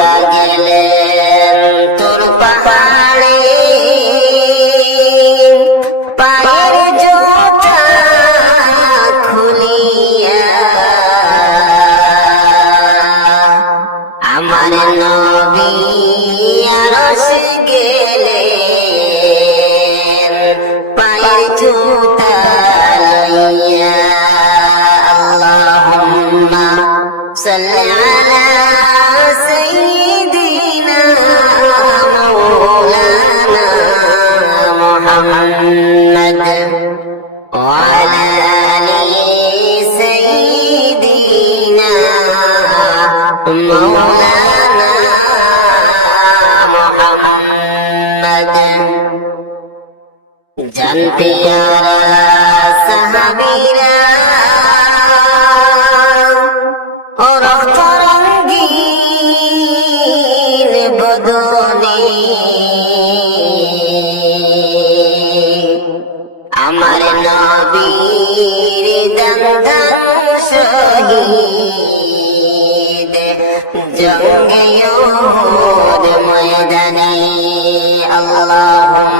মুসা গেলেন তোর পাহাড়ে। পায়ের জোতা খুলিয়া আমার নবী আরশ গেলেন, পায়ের জুতা লইয়া। আল্লাহুম্মা সাল্লি আলা জানতে সাহাবিরা। ও রক্তরঙ্গীন বদনে। আমার নবীর দন্দন শহীদ জঙ্গে ময়দানে। আল্লাহুম্মা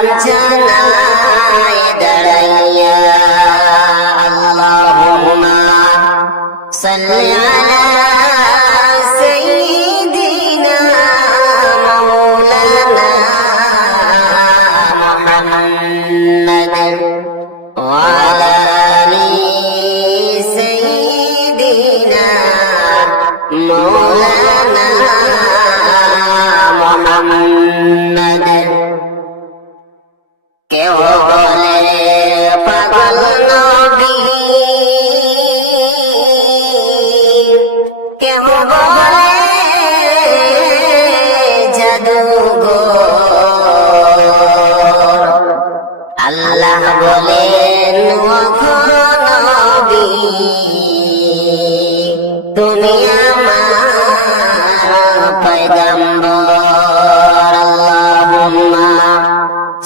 সালাম জানায় দাঁড়াইয়া আল্লাহুম্মা সাল্লি আলা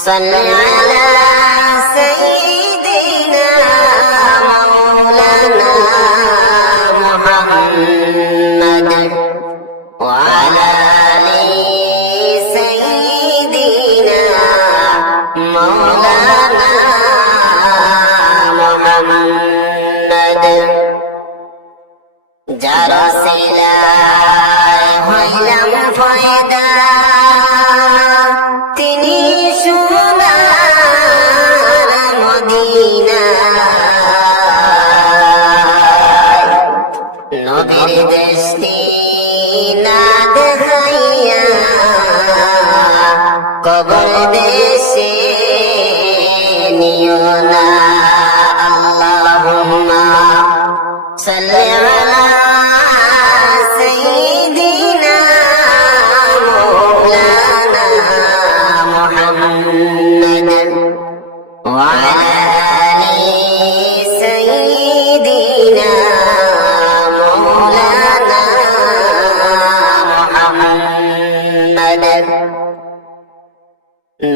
সাল্লি আলা সাইয়্যিদিনা কবর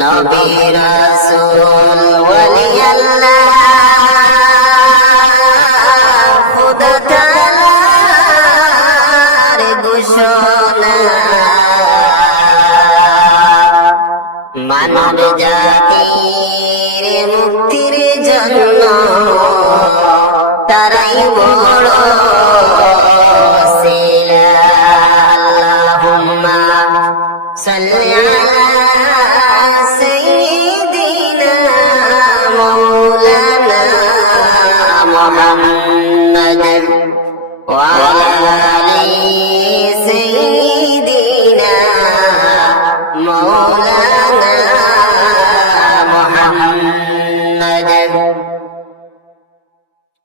নবী রাসূল ওয়ালি আল্লাহ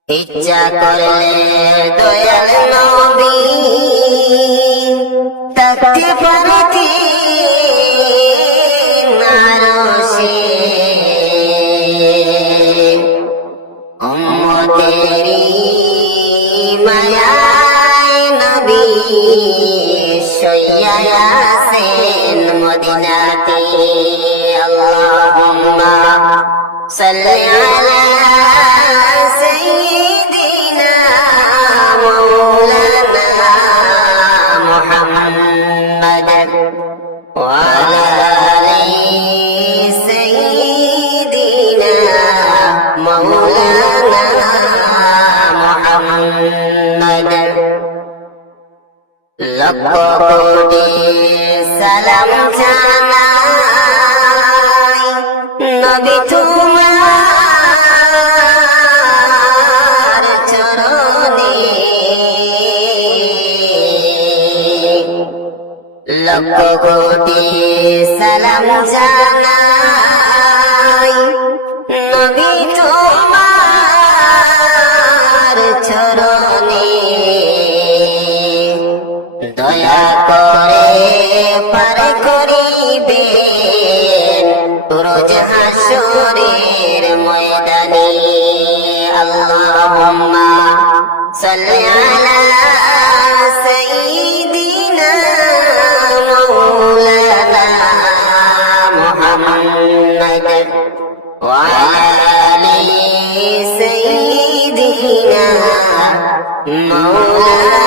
ইচ্ছা করলে দয়াল নবী। থাকতে পারতি নারসে। অম্মতেরি মায়ায় নবী সৈয়াসেন মদিনাতে। আল্লাহুম্মা সাল্লি আলা সাইয়্যিদিনা মাওলানা মুহাম্মাদ ওয়া আলা সাইয়্যিদিনা মাওলানা কোটি সালাম জানাই। নবী তোমার চরণে। লক্ষ কোটি সালাম জানাই। আজ হাসরের ময়দানে আল্লাহুম্মা সাল্লি আলা সাইয়্যিদিনা মাওলানা মুহাম্মদ ওয়া আলা সাইয়্যিদিনা মাওলানা